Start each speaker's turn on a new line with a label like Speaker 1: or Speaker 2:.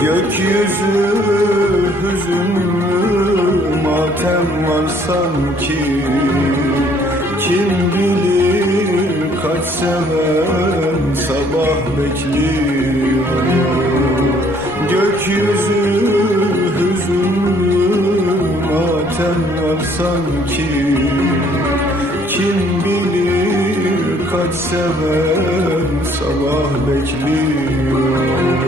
Speaker 1: Gökyüzü hüzünlü matem var sanki. Kim bilir kaç seven sabah bekliyor. Gökyüzü hüzünlü matem var sanki. Kim bilir kaç seven sabah bekliyor.